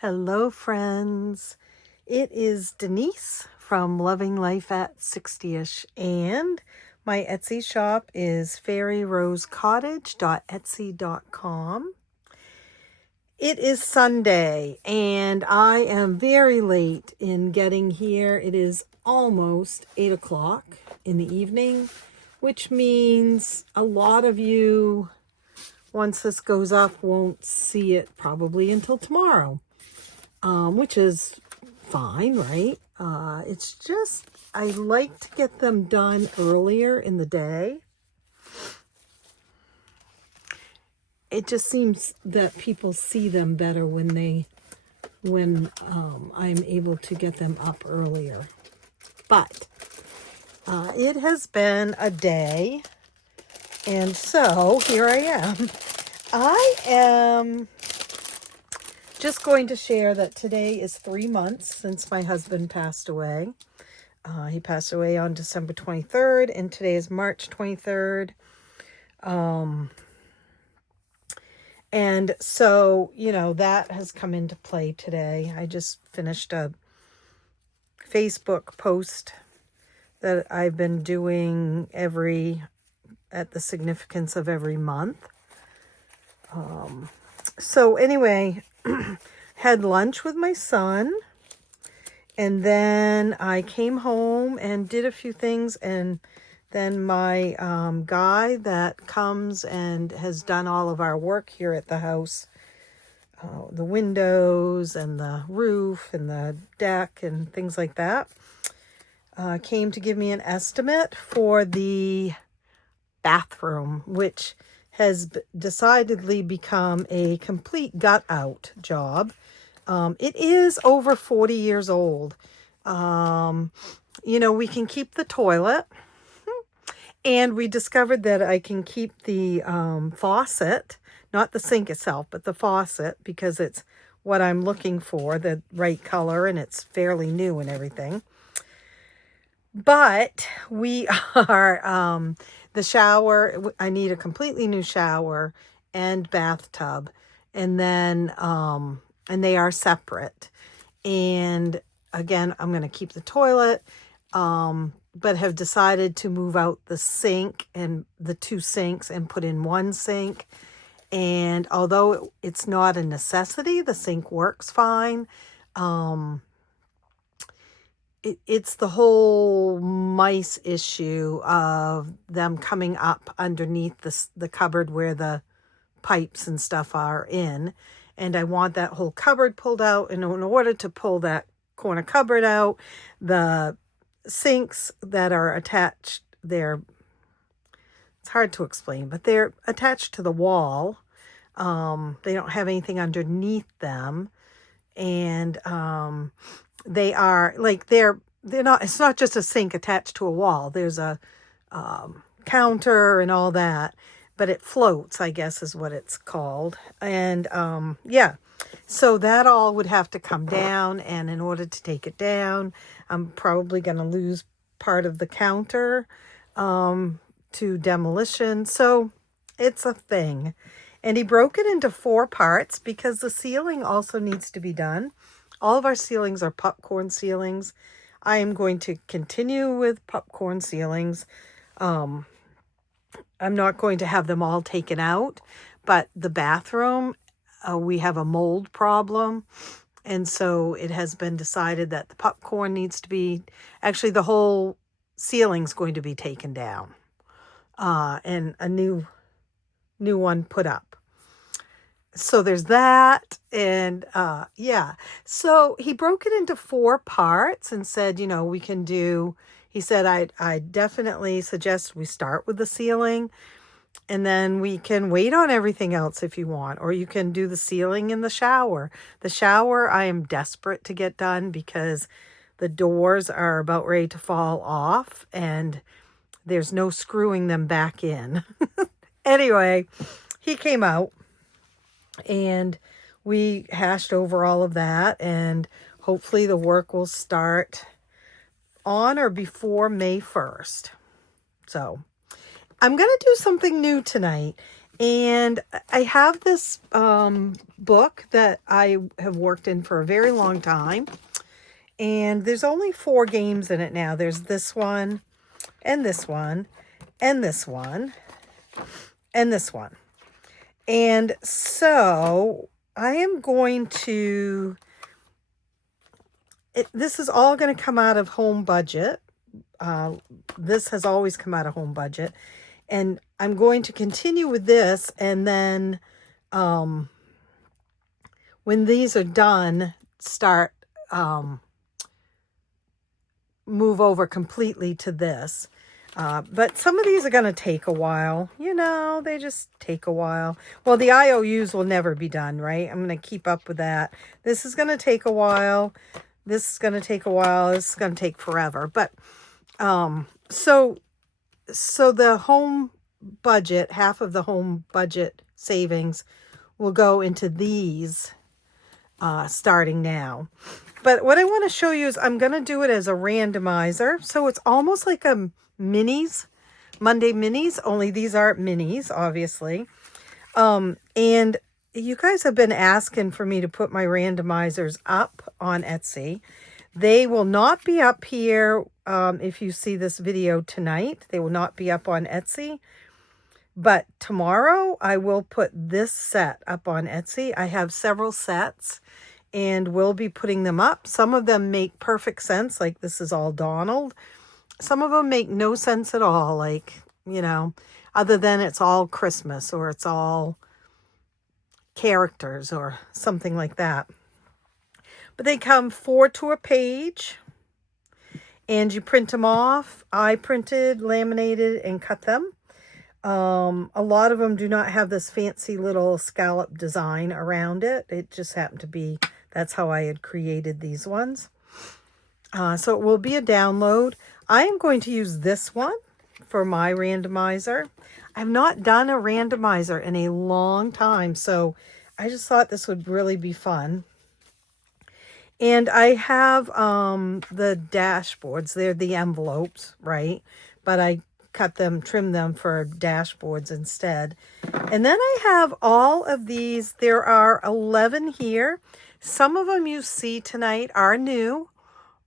Hello, friends. It is Denise from Loving Life at 60ish, and my Etsy shop is fairyrosecottage.etsy.com. It is Sunday, and I am very late in getting here. It is almost 8 o'clock in the evening, which means a lot of you, once this goes up, won't see it probably until tomorrow. Which is fine, right? It's just, I like to get them done earlier in the day. It just seems that people see them better when I'm able to get them up earlier. But it has been a day, and so here I am. I am just going to share that today is 3 months since my husband passed away. He passed away on December 23rd, and today is March 23rd. And so, that has come into play today. I just finished a Facebook post that I've been doing at the significance of every month. So anyway, had lunch with my son, and then I came home and did a few things, and then my guy that comes and has done all of our work here at the house, the windows and the roof and the deck and things like that, came to give me an estimate for the bathroom, which has decidedly become a complete gut out job. It is over 40 years old. We can keep the toilet, and we discovered that I can keep the faucet, not the sink itself, but the faucet, because it's what I'm looking for, the right color, and it's fairly new and everything. But we are, the shower, I need a completely new shower and bathtub, and then, and they are separate. And again, I'm going to keep the toilet, but have decided to move out the sink and the two sinks and put in one sink. And although it's not a necessity, the sink works fine. It's the whole mice issue of them coming up underneath the cupboard where the pipes and stuff are in. And I want that whole cupboard pulled out. And in order to pull that corner cupboard out, the sinks that are attached, it's hard to explain, but they're attached to the wall. They don't have anything underneath them. And they are like, they're not, it's not just a sink attached to a wall. There's a counter and all that, but it floats, I guess is what it's called. And so that all would have to come down, and in order to take it down, I'm probably going to lose part of the counter to demolition. So it's a thing. And he broke it into 4 parts because the ceiling also needs to be done. All of our ceilings are popcorn ceilings. I am going to continue with popcorn ceilings. I'm not going to have them all taken out, but the bathroom, we have a mold problem. And so it has been decided that the popcorn needs to be, actually the whole ceiling's going to be taken down, and a new one put up. So there's that. And so he broke it into 4 parts and said, we can do, he said, I definitely suggest we start with the ceiling, and then we can wait on everything else if you want, or you can do the ceiling in the shower. The shower, I am desperate to get done because the doors are about ready to fall off and there's no screwing them back in. Anyway, he came out and we hashed over all of that, and hopefully the work will start on or before May 1st. So I'm going to do something new tonight. And I have this book that I have worked in for a very long time. And there's only 4 games in it now. There's this one, and this one, and this one, and this one. And so I am going to... this is all going to come out of home budget. This has always come out of home budget. And I'm going to continue with this, and then when these are done, start move over completely to this. But some of these are going to take a while. You know, they just take a while. Well, the IOUs will never be done, right? I'm going to keep up with that. This is going to take a while. This is going to take a while. This is going to take forever. But so the home budget, half of the home budget savings will go into these starting now. But what I want to show you is I'm going to do it as a randomizer. So it's almost like a minis, Monday minis, only these aren't minis, obviously. And you guys have been asking for me to put my randomizers up on Etsy. They will not be up here if you see this video tonight. They will not be up on Etsy. But tomorrow I will put this set up on Etsy. I have several sets and we'll be putting them up. Some of them make perfect sense, like this is all Donald. Some of them make no sense at all, like, you know, other than it's all Christmas or it's all characters or something like that. But they come 4 to a page and you print them off. I printed, laminated, and cut them. A lot of them do not have this fancy little scallop design around it. It just happened to be, that's how I had created these ones. So it will be a download. I am going to use this one for my randomizer. I've not done a randomizer in a long time, so I just thought this would really be fun. And I have the dashboards. They're the envelopes, right? But I cut them, trim them for dashboards instead. And then I have all of these. There are 11 here. Some of them you see tonight are new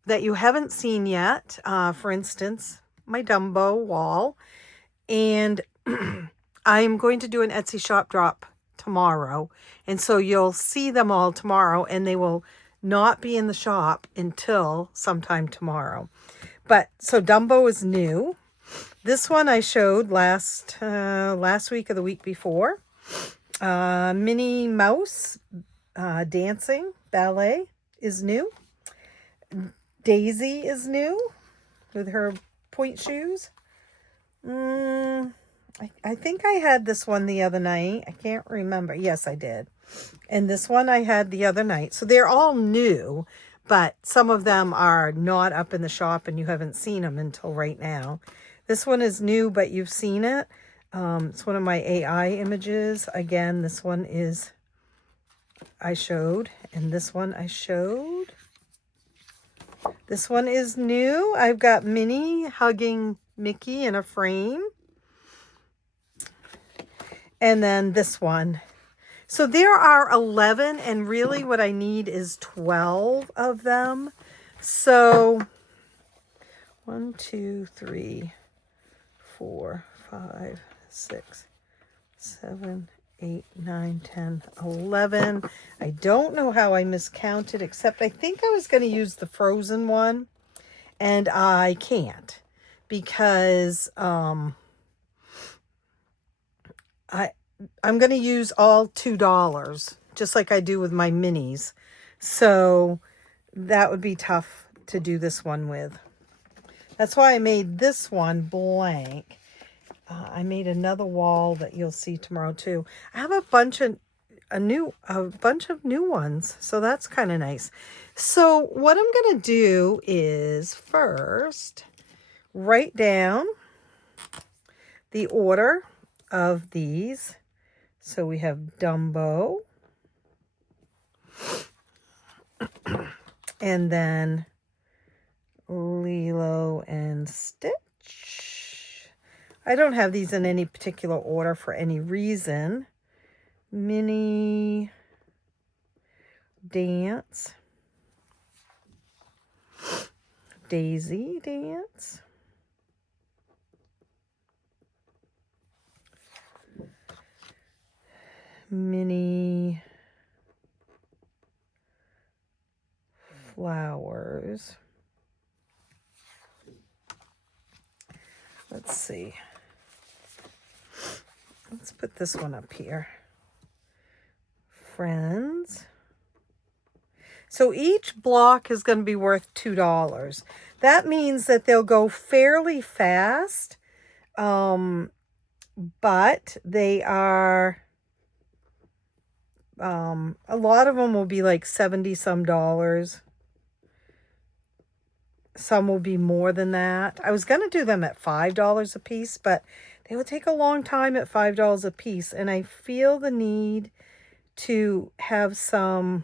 that you haven't seen yet. For instance, my Dumbo wall. And I am going to do an Etsy shop drop tomorrow. And so you'll see them all tomorrow, and they will not be in the shop until sometime tomorrow. But so Dumbo is new. This one I showed last week or the week before. Minnie Mouse dancing ballet is new. Daisy is new with her point shoes. I think I had this one the other night. I can't remember. Yes, I did. And this one I had the other night. So they're all new, but some of them are not up in the shop and you haven't seen them until right now. This one is new, but you've seen it. It's one of my AI images. Again, this one is I showed, and this one I showed. This one is new. I've got Minnie hugging Mickey in a frame. And then this one. So there are 11, and really what I need is 12 of them. So 1, 2, 3, 4, 5, 6, 7, 8, 9, 10, 11. I don't know how I miscounted, except I think I was going to use the frozen one, and I can't because I'm going to use all $2, just like I do with my minis. So that would be tough to do this one with. That's why I made this one blank. I made another wall that you'll see tomorrow too. I have a bunch of new ones, so that's kind of nice. So what I'm going to do is first write down the order of these. So we have Dumbo, and then Lilo and Stitch. I don't have these in any particular order for any reason. Mini Dance. Daisy Dance. Mini Flowers. Let's see. Let's put this one up here. Friends. So each block is going to be worth $2. That means that they'll go fairly fast, but they are, a lot of them will be like 70 some dollars. Some will be more than that. I was going to do them at $5 a piece, but they would take a long time at $5 a piece. And I feel the need to have some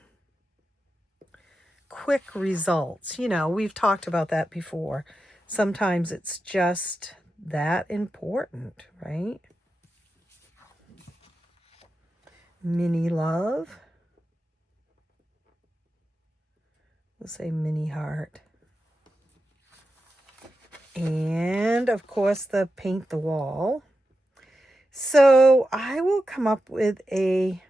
quick results. You know, we've talked about that before. Sometimes it's just that important, right? Mini Love. We'll say Mini Heart. And, of course, the Paint the Wall. So I will come up with a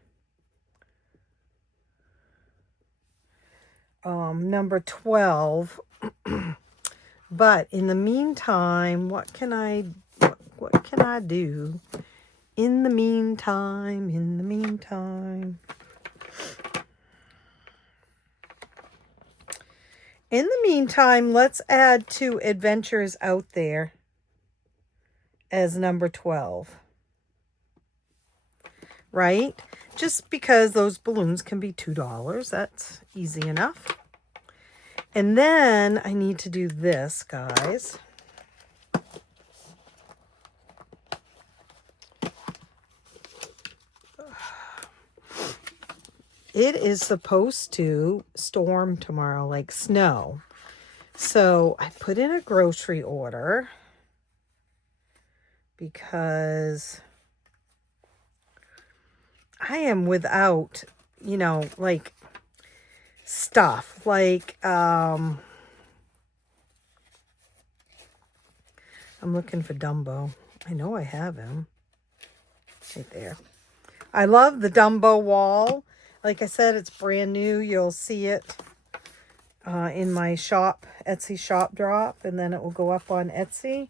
number 12. But in the meantime, what can I do? In the meantime. In the meantime, let's add 2 Adventures Out There as number 12. Right? Just because those balloons can be $2. That's easy enough. And then I need to do this, guys. It is supposed to storm tomorrow, like snow. So I put in a grocery order because I am without, you know, like stuff. Like, I'm looking for Dumbo. I know I have him. Right there. I love the Dumbo wall. Like I said, it's brand new. You'll see it in my shop, Etsy shop drop, and then it will go up on Etsy.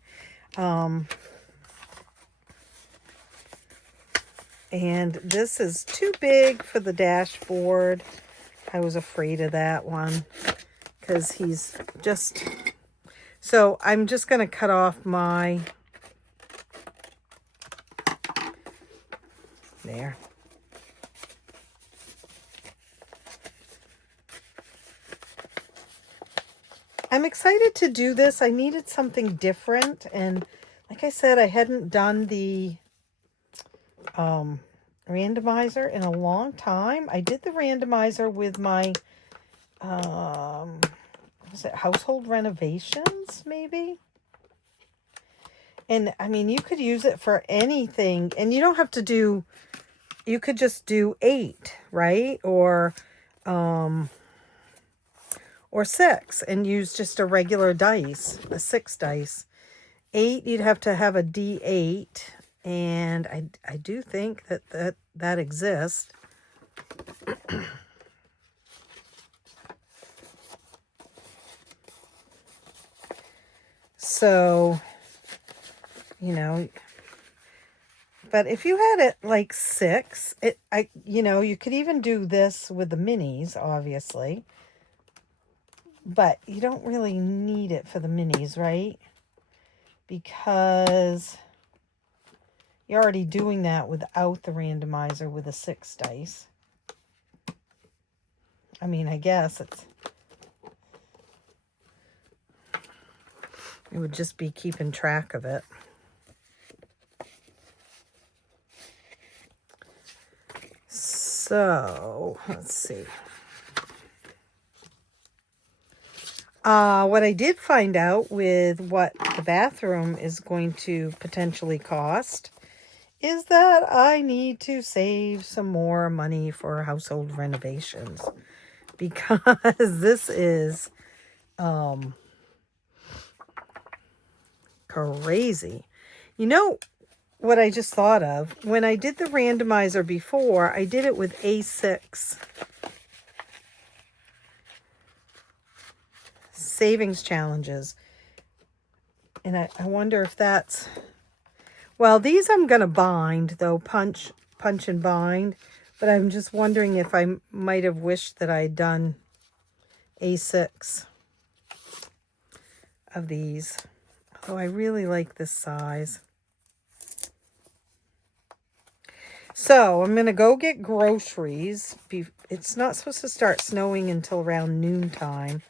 And this is too big for the dashboard. I was afraid of that one because he's just... So I'm just going to cut off my... There. I'm excited to do this. I needed something different. And like I said, I hadn't done the randomizer in a long time. I did the randomizer with my, was it household renovations, maybe? And I mean, you could use it for anything. And you don't have to do, you could just do 8, right? Or 6 and use just a regular dice, a 6 dice. 8, you'd have to have a D8, and I do think that exists. So, you know, but if you had it like 6, you know, you could even do this with the minis, obviously. But you don't really need it for the minis, right? Because you're already doing that without the randomizer with a 6 dice. I mean, I guess it would just be keeping track of it. So, let's see. What I did find out with what the bathroom is going to potentially cost is that I need to save some more money for household renovations, because this is crazy. You know what I just thought of? When I did the randomizer before, I did it with A6 savings challenges. And I wonder if that's... Well, these I'm going to bind, though, punch and bind. But I'm just wondering if I might have wished that I'd done A6 of these. Oh, I really like this size. So I'm going to go get groceries. It's not supposed to start snowing until around noontime.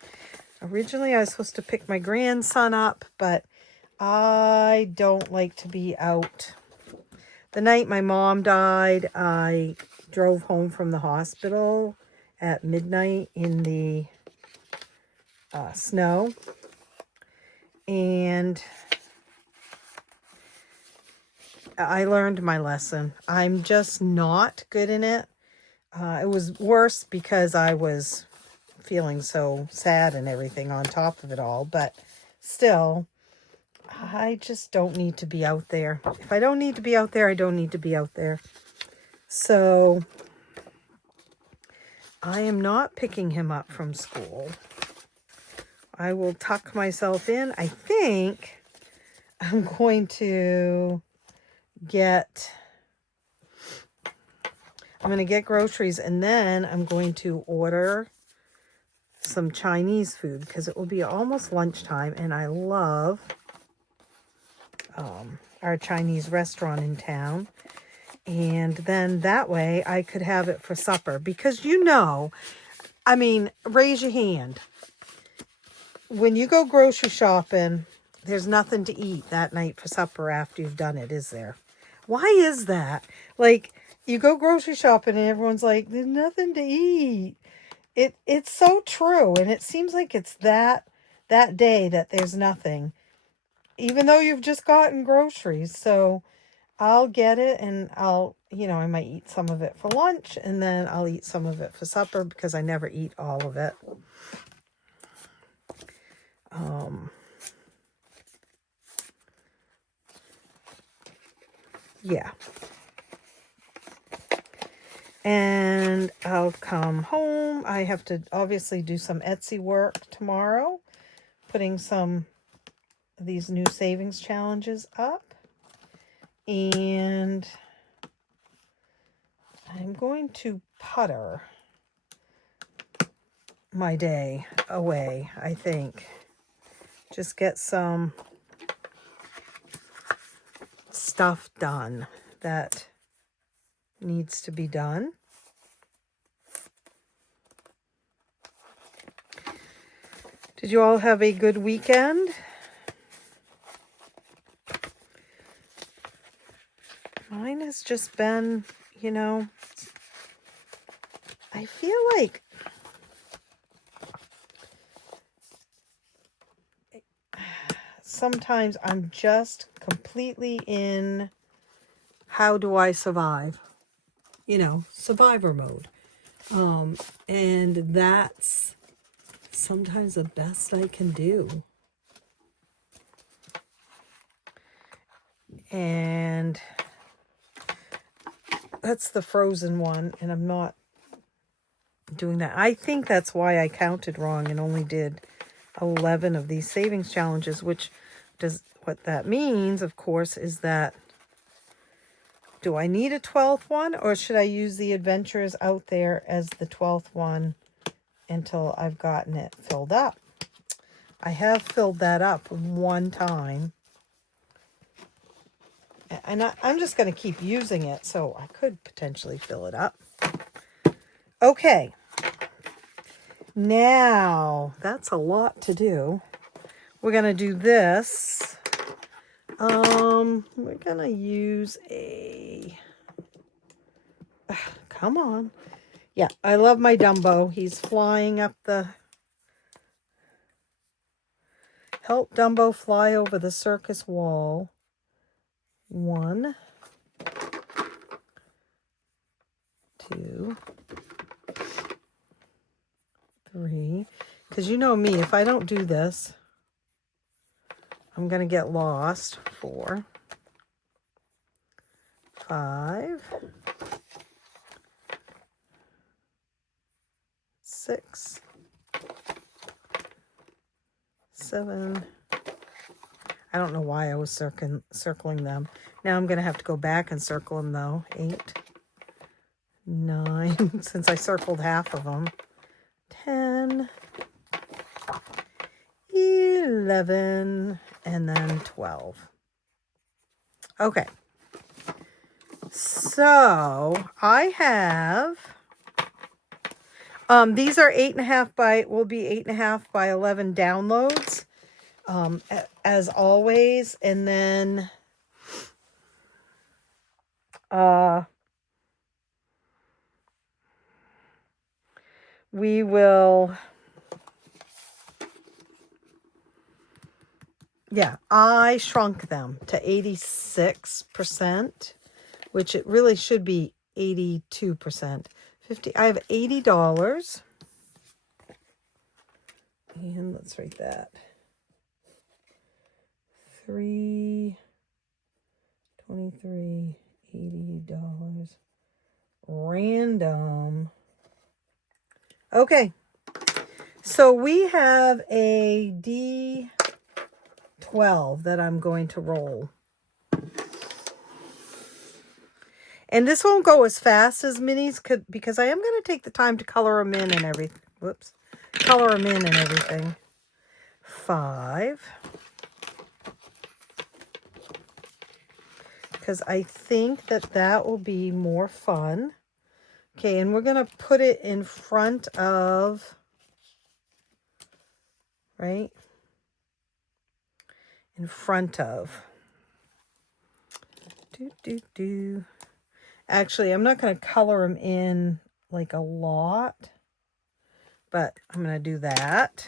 Originally, I was supposed to pick my grandson up, but I don't like to be out. The night my mom died, I drove home from the hospital at midnight in the snow. And I learned my lesson. I'm just not good in it. It was worse because I was feeling so sad and everything on top of it all. But still, I just don't need to be out there. If I don't need to be out there, I don't need to be out there. So I am not picking him up from school. I will tuck myself in. I think I'm going to get groceries, and then I'm going to order some Chinese food because it will be almost lunchtime, and I love our Chinese restaurant in town. And then that way I could have it for supper, because raise your hand. When you go grocery shopping, there's nothing to eat that night for supper after you've done it, is there? Why is that? Like, you go grocery shopping and everyone's like, there's nothing to eat. It's so true. And it seems like it's that day that there's nothing, even though you've just gotten groceries. So I'll get it, and I might eat some of it for lunch, and then I'll eat some of it for supper, because I never eat all of it. Yeah. And I'll come home. I have to obviously do some Etsy work tomorrow, putting some of these new savings challenges up. And I'm going to putter my day away, I think. Just get some stuff done that needs to be done. Did you all have a good weekend? Mine has just been, I feel like sometimes I'm just completely in how do I survive? Survivor mode. And that's sometimes the best I can do. And that's the frozen one, and I'm not doing that. I think that's why I counted wrong and only did 11 of these savings challenges, what that means, of course, is that, do I need a 12th one, or should I use the adventures out there as the 12th one until I've gotten it filled up? I have filled that up one time, and I'm just going to keep using it, so I could potentially fill it up. Okay. Now, that's a lot to do. We're going to do this. We're going to use come on. Yeah, I love my Dumbo. He's flying up the Help Dumbo fly over the circus wall. 1, 2, 3. Because you know me, if I don't do this, I'm going to get lost. 4, 5, 6, 7. I don't know why I was circling them. Now I'm going to have to go back and circle them, though. 8, 9, since I circled half of them. 10, 11, and then 12. Okay. So I have, these are 8.5 by, will be 8.5 by 11 downloads. As always, and then we will, yeah, I shrunk them to 86%, which it really should be 82%. 50. I have $80, and let's write that. 3, 23, $80. Random. Okay. So we have a D12 that I'm going to roll. And this won't go as fast as minis because I am going to take the time to color them in and everything. Whoops. Color them in and everything. 5. Because I think that will be more fun. Okay, and we're going to put it in front of, right? In front of. Actually, I'm not going to color them in like a lot, but I'm going to do that.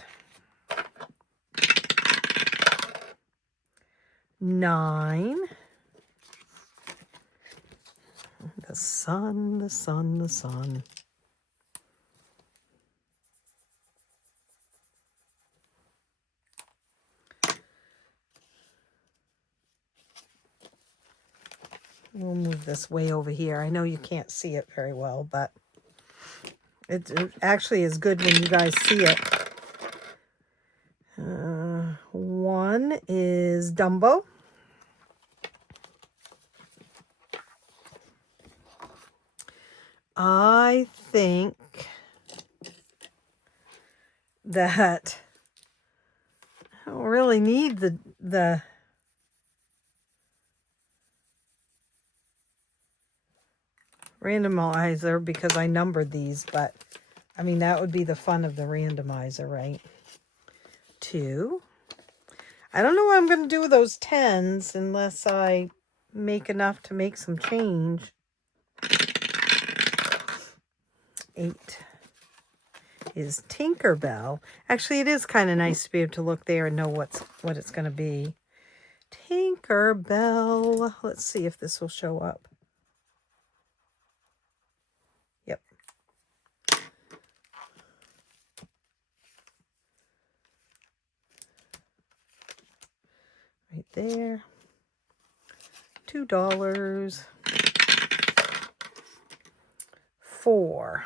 9. The sun, the sun, the sun. We'll move this way over here. I know you can't see it very well, but it actually is good when you guys see it. 1 is Dumbo. I think that I don't really need the randomizer because I numbered these, but I mean, that would be the fun of the randomizer, right? 2. I don't know what I'm going to do with those 10s unless I make enough to make some change. 8 is Tinkerbell. Actually, it is kind of nice to be able to look there and know what it's going to be. Tinkerbell. Let's see if this will show up. Yep. Right there. $2. 4.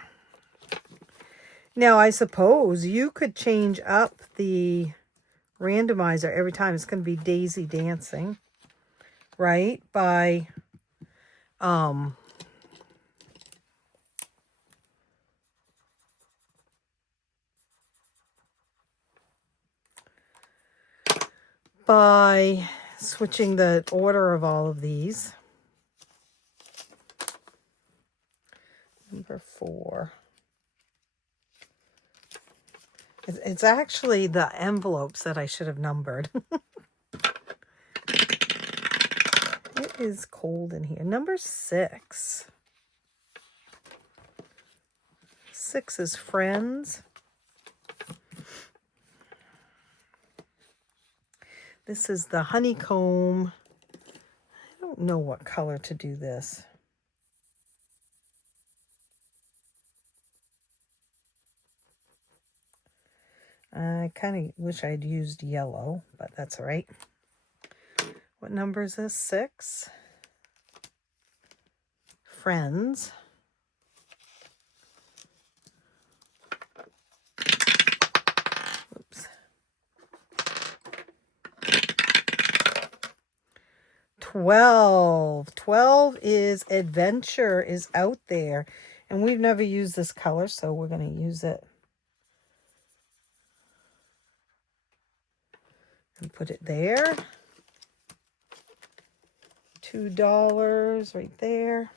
Now, I suppose you could change up the randomizer every time. It's going to be Daisy dancing, right? By switching the order of all of these. Number 4. It's actually the envelopes that I should have numbered. It is cold in here. Number 6. 6 is Friends. This is the honeycomb. I don't know what color to do this. I kind of wish I'd used yellow, but that's all right. What number is this? 6. Friends. Oops. 12. 12 is adventure is out there. And we've never used this color, so we're going to use it. And put it there. $2 right there.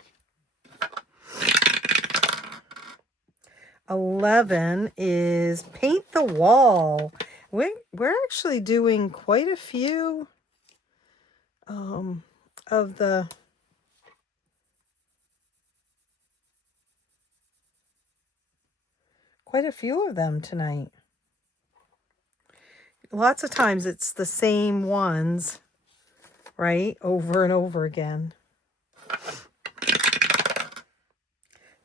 11 is paint the wall. We're actually doing quite a few of the them tonight. Lots of times it's the same ones, right? Over and over again.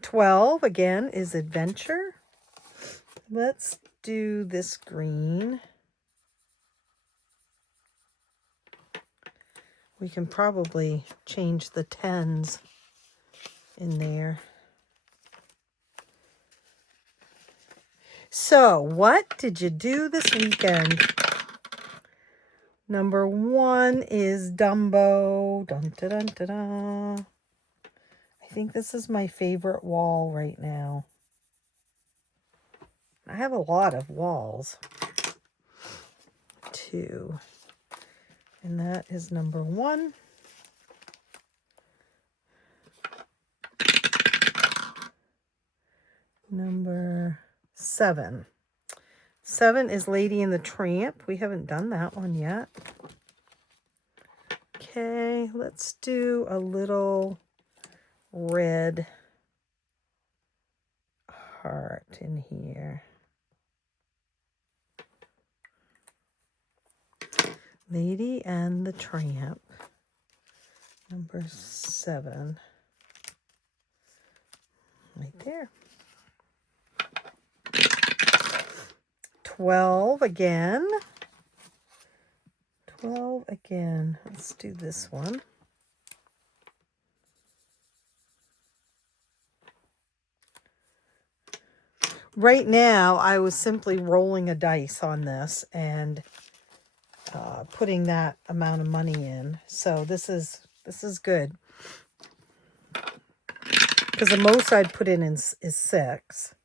12 again is adventure. Let's do this green. We can probably change the 10s in there. So, what did you do this weekend? Number 1 is Dumbo. Dun, dun, dun, dun, dun. I think this is my favorite wall right now. I have a lot of walls. 2. And that is number 1. Number 7. 7 is Lady and the Tramp. We haven't done that one yet. Okay, let's do a little red heart in here. Lady and the Tramp. Number 7. Right there. 12 again. 12 again. Let's do this one. Right now, I was simply rolling a dice on this and putting that amount of money in. So this is good. Because the most I'd put in is 6.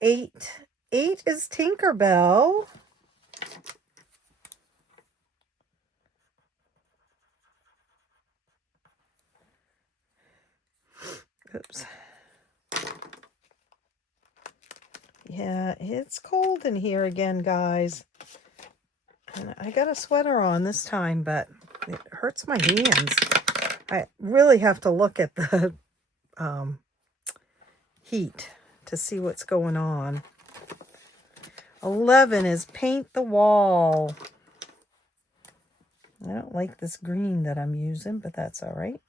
8. 8 is Tinkerbell. Oops. Yeah, it's cold in here again, guys. And I got a sweater on this time, but it hurts my hands. I really have to look at the heat to see what's going on. 11 is paint the wall. I don't like this green that I'm using, but that's all right.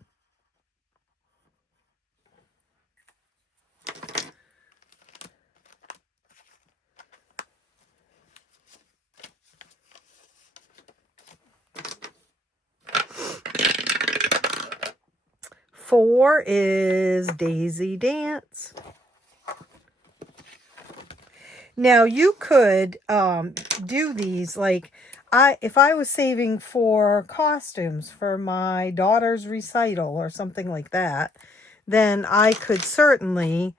Four is Daisy Dance. Now you could do these like if I was saving for costumes for my daughter's recital or something like that, then I could certainly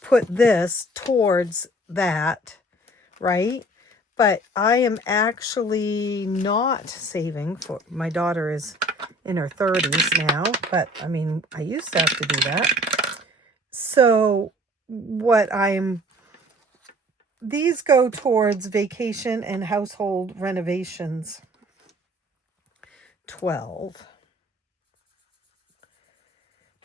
put this towards that, right? But I am actually not saving for, my daughter is in her 30s now, but I mean, I used to have to do that. So these go towards vacation and household renovations. 12.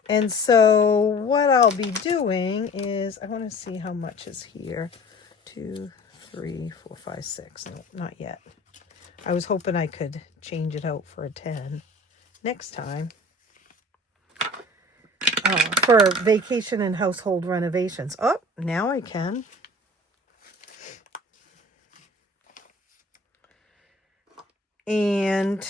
And so what I'll be doing is, I want to see how much is here. 2, 3, 4, 5, 6. No, not yet. I was hoping I could change it out for a 10 next time. For vacation and household renovations. Oh, now I can. And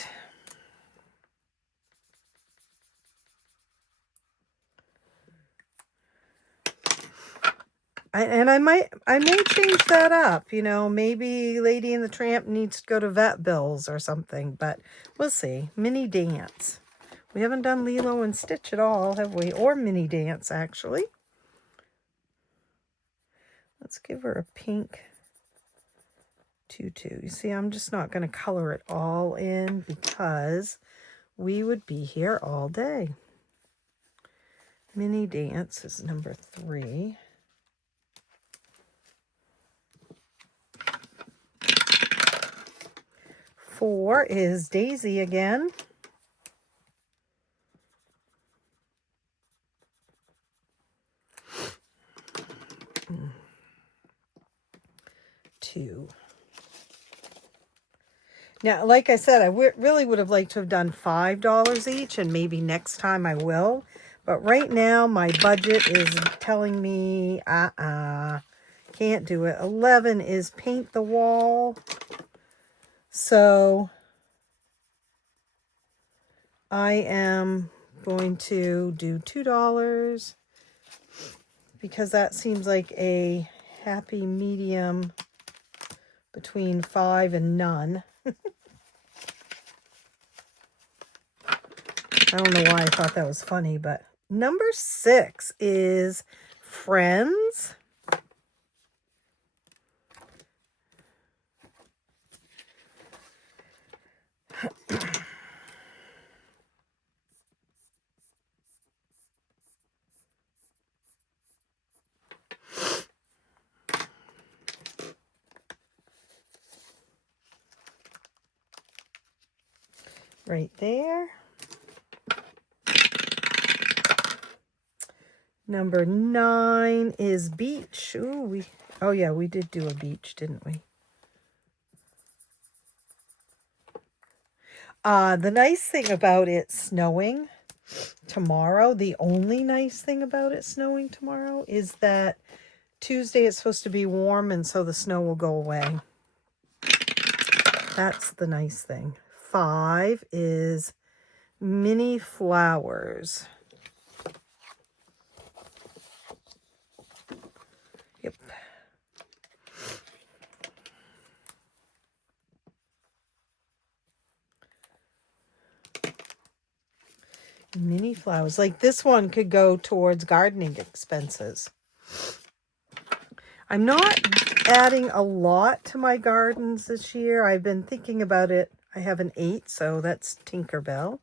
I may change that up. You know, maybe Lady and the Tramp needs to go to vet bills or something, but we'll see. Mini dance. We haven't done Lilo and Stitch at all, have we? Or mini dance, actually. Let's give her a pink tutu. You see, I'm just not going to color it all in because we would be here all day. Mini dance is number 3. Four is Daisy again. Two. Now, like I said, I really would have liked to have done $5 each, and maybe next time I will. But right now, my budget is telling me, can't do it. 11 is paint the wall. So I am going to do $2 because that seems like a happy medium between 5 and none. I don't know why I thought that was funny, but number 6 is Friends. Right there. Number 9 is Beach. Ooh, oh yeah, we did do a beach, didn't we? The nice thing about it snowing tomorrow, the only nice thing about it snowing tomorrow is that Tuesday it's supposed to be warm, and so the snow will go away. That's the nice thing. 5 is Mini Flowers. Yep. Mini flowers. Like this one could go towards gardening expenses. I'm not adding a lot to my gardens this year. I've been thinking about it. I have an 8, so that's Tinkerbell.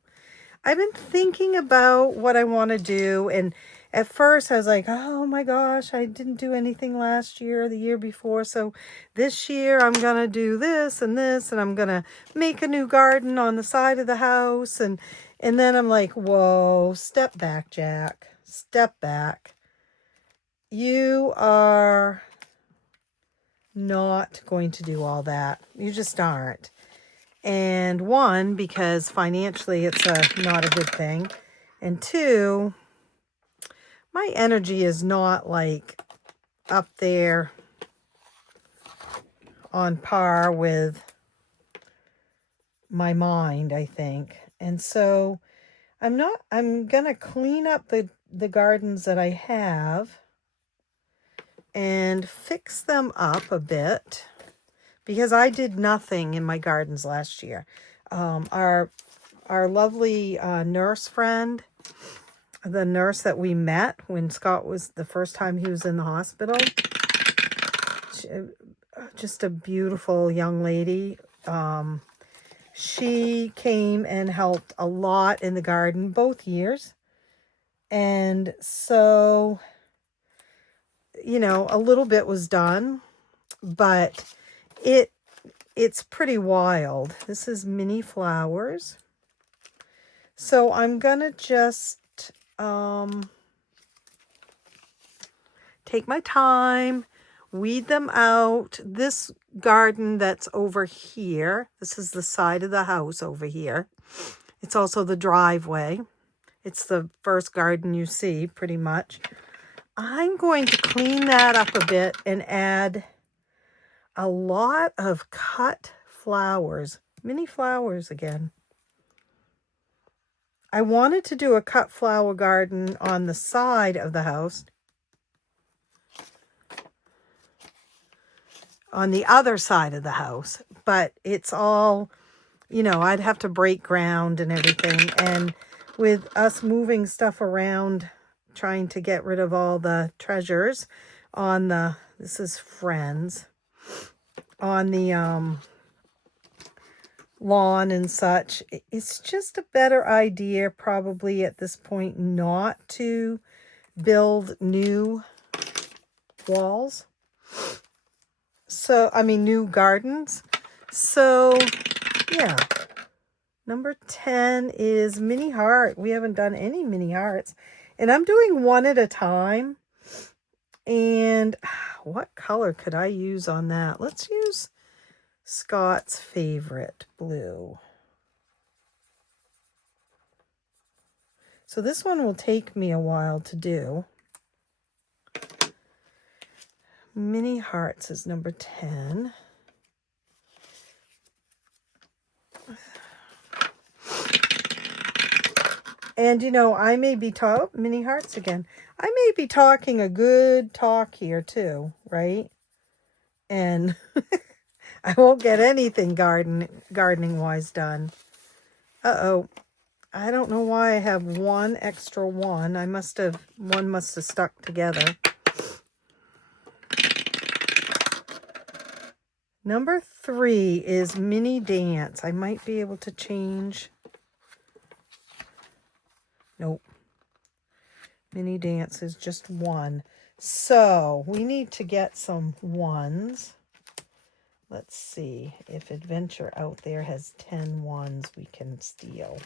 I've been thinking about what I want to do, and at first I was like, oh my gosh, I didn't do anything last year or the year before, so this year I'm going to do this, and I'm going to make a new garden on the side of the house, and then I'm like, whoa, step back, Jack. Step back. You are not going to do all that. You just aren't. And 1, because financially it's not a good thing. And 2, my energy is not like up there on par with my mind, I think. And so I'm going to clean up the gardens that I have and fix them up a bit, because I did nothing in my gardens last year. Our lovely nurse friend, the nurse that we met when Scott was the first time he was in the hospital, just a beautiful young lady. She came and helped a lot in the garden both years. And so, you know, a little bit was done, but it's pretty wild. This is Mini Flowers. So I'm going to just take my time weed them out. This garden that's over here, this is the side of the house over here. It's also the driveway. It's the first garden you see, pretty much. I'm going to clean that up a bit and add a lot of cut flowers, mini flowers again. I wanted to do a cut flower garden on the side of the house. On the other side of the house, but it's all, you know, I'd have to break ground and everything. And with us moving stuff around, trying to get rid of all the treasures on the, this is Friends, on the lawn and such, it's just a better idea probably at this point not to build new walls. So, I mean, new gardens. So, yeah. Number 10 is mini heart. We haven't done any mini hearts. And I'm doing one at a time. And what color could I use on that? Let's use Scott's favorite blue. So this one will take me a while to do. Mini hearts is number 10. And, you know, I may be mini hearts again. I may be talking a good talk here too, right? And I won't get anything gardening-wise done. Uh-oh. I don't know why I have one extra one. One must have stuck together. Number 3 is mini dance. I might be able to change. Nope. Mini dance is just 1. So we need to get some 1s. Let's see if Adventure out there has 10 1s we can steal.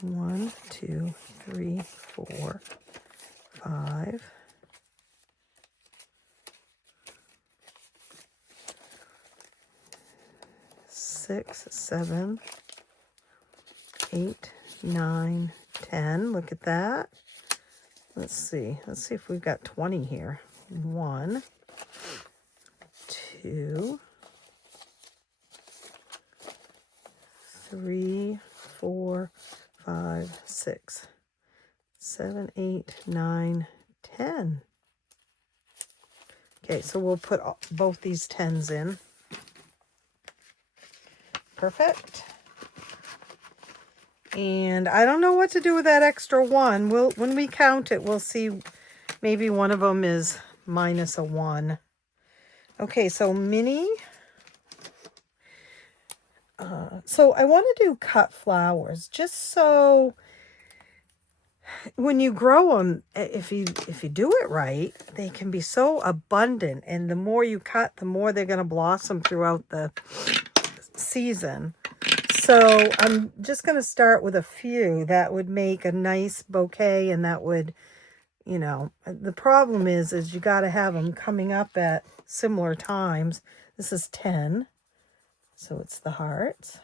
1, 2, 3, 4, 5. 6, 7, 8, 9, 10. Look at that. Let's see. Let's see if we've got 20 here. 1, 2, 3, 4, 5, 6, 7, 8, 9, 10. Okay, so we'll put both these 10s in. Perfect. And I don't know what to do with that extra 1. When we count it, we'll see maybe one of them is minus a 1. Okay, so mini. So I want to do cut flowers just so when you grow them, if you do it right, they can be so abundant. And the more you cut, the more they're going to blossom throughout the season. So I'm just going to start with a few that would make a nice bouquet, and that would, you know, the problem is you got to have them coming up at similar times. This is 10, so it's the hearts.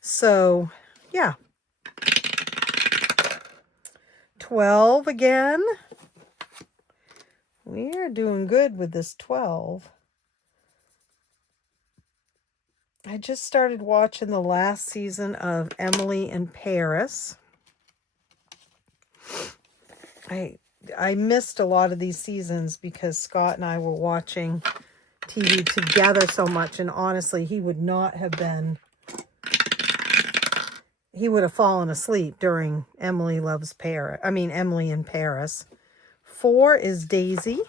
So yeah, 12 again. We are doing good with this 12. I just started watching the last season of Emily in Paris. I missed a lot of these seasons because Scott and I were watching TV together so much, and honestly, he would have fallen asleep during Emily in Paris. 4 is Daisy.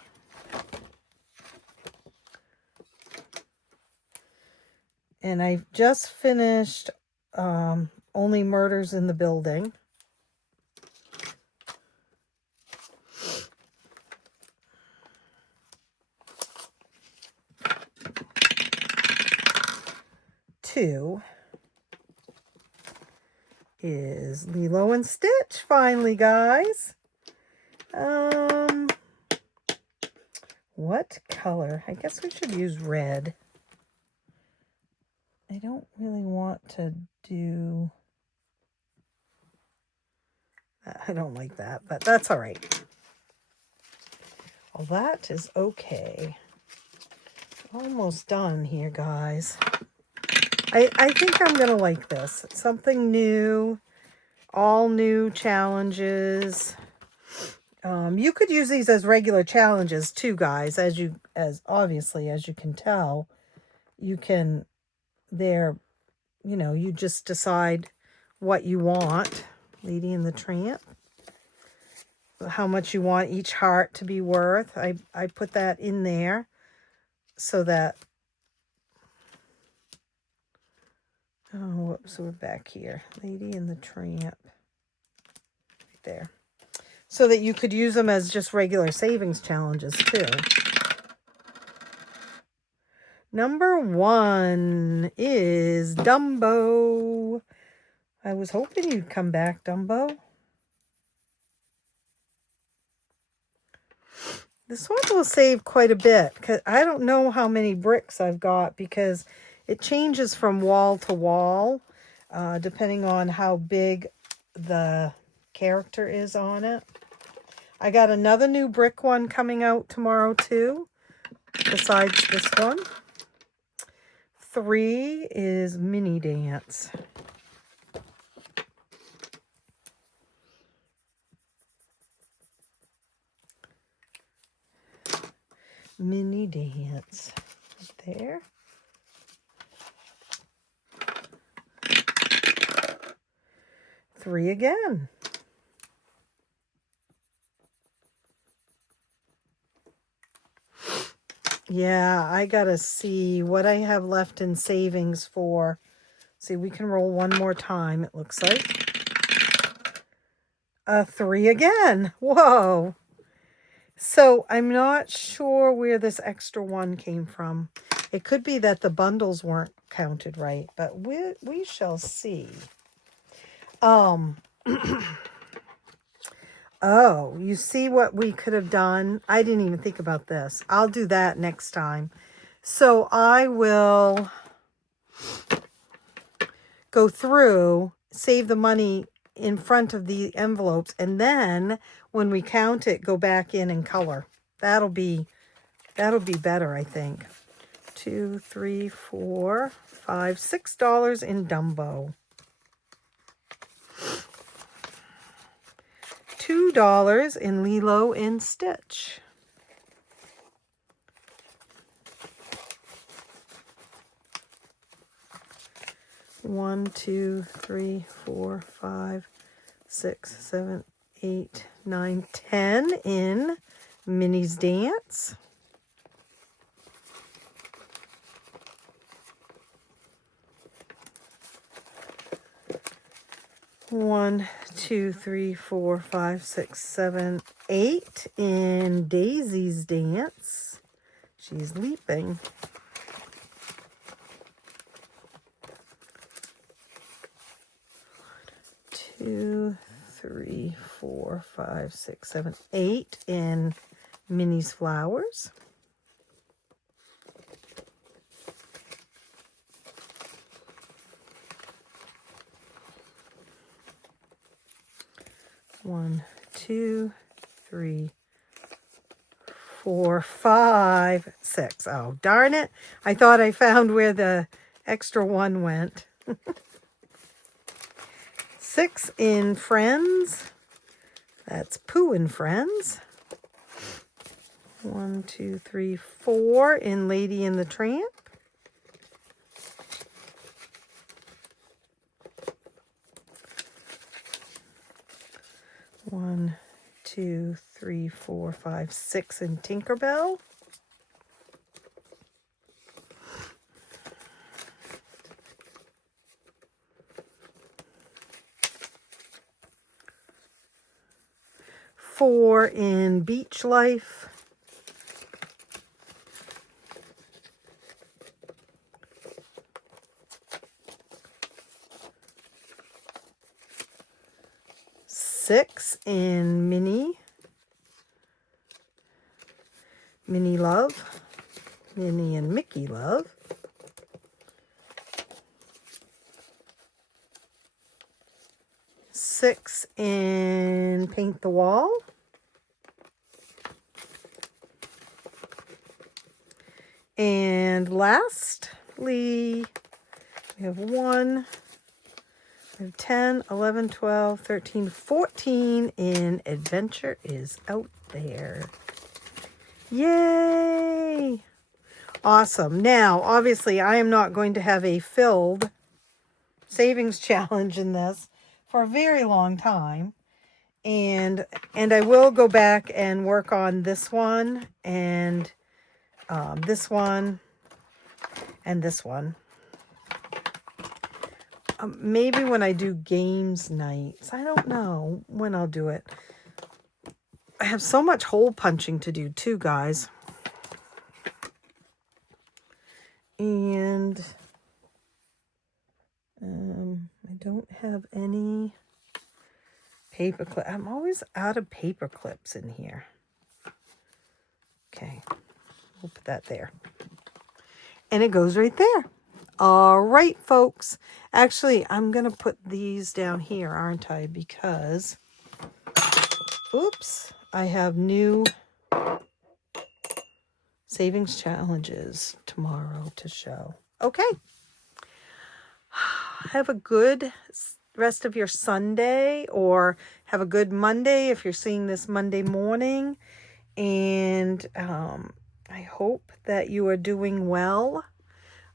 And I've just finished Only Murders in the Building. 2 is Lilo and Stitch, finally, guys. What color? I guess we should use red. I don't really want to do... I don't like that, but that's all right. Well, that is okay. Almost done here, guys. I think I'm going to like this. It's something new. All new challenges. You could use these as regular challenges too, guys. As obviously, as you can tell, you can, you just decide what you want. Lady and the Tramp. How much you want each heart to be worth. I put that in there so that, oh, whoops, we're back here. Lady and the Tramp. Right there. So that you could use them as just regular savings challenges too. Number 1 is Dumbo. I was hoping you'd come back, Dumbo. This one will save quite a bit, because I don't know how many bricks I've got, because it changes from wall to wall, depending on how big the character is on it. I got another new brick one coming out tomorrow too, besides this one. 3 is Mini Dance. Mini Dance. There. Three again. Yeah, I gotta see what I have left in savings for. See, we can roll one more time, it looks like. A 3 again. Whoa. So I'm not sure where this extra 1 came from. It could be that the bundles weren't counted right, but we shall see. Oh, you see what we could have done? I didn't even think about this. I'll do that next time. So I will go through, save the money in front of the envelopes, and then when we count it, go back in and color. That'll be better, I think. 2, 3, 4, 5, $6 in Dumbo. $2 in Lilo and Stitch. One, 2, 3, 4, 5, 6, 7, 8, 9, 10 in Minnie's Dance. One, 2, 3, 4, 5, 6, 7, 8 in Daisy's Dance. She's leaping. Two, 3, 4, 5, 6, 7, 8 in Minnie's Flowers. One, 2, 3, 4, 5, 6. Oh, darn it. I thought I found where the extra 1 went. 6 in Friends. That's Pooh and Friends. 1, 2, 3, 4 in Lady and the Tramp. One, 2, 3, 4, 5, 6 in Tinkerbell. Four in Beach Life. 6 in Minnie Love, Minnie and Mickey Love. 6 in Paint the Wall. And lastly, we have 1, we have 10, 11, 12, 13, 14 in Adventure is Out There. Yay! Awesome. Now, obviously, I am not going to have a filled savings challenge in this for a very long time. And I will go back and work on this one and this one and this one. Maybe when I do games nights. I don't know when I'll do it. I have so much hole punching to do too, guys. And I don't have any paper clip. I'm always out of paper clips in here. Okay, we'll put that there. And it goes right there. All right, folks. Actually, I'm going to put these down here, aren't I? Because, oops, I have new savings challenges tomorrow to show. Okay. Have a good rest of your Sunday, or have a good Monday if you're seeing this Monday morning. And I hope that you are doing well.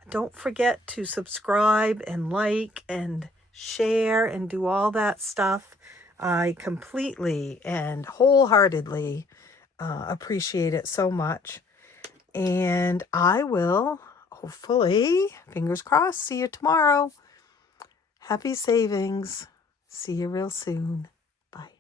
Don't forget to subscribe and like and share and do all that stuff. I completely and wholeheartedly appreciate it so much. And I will hopefully, fingers crossed, see you tomorrow. Happy savings. See you real soon. Bye.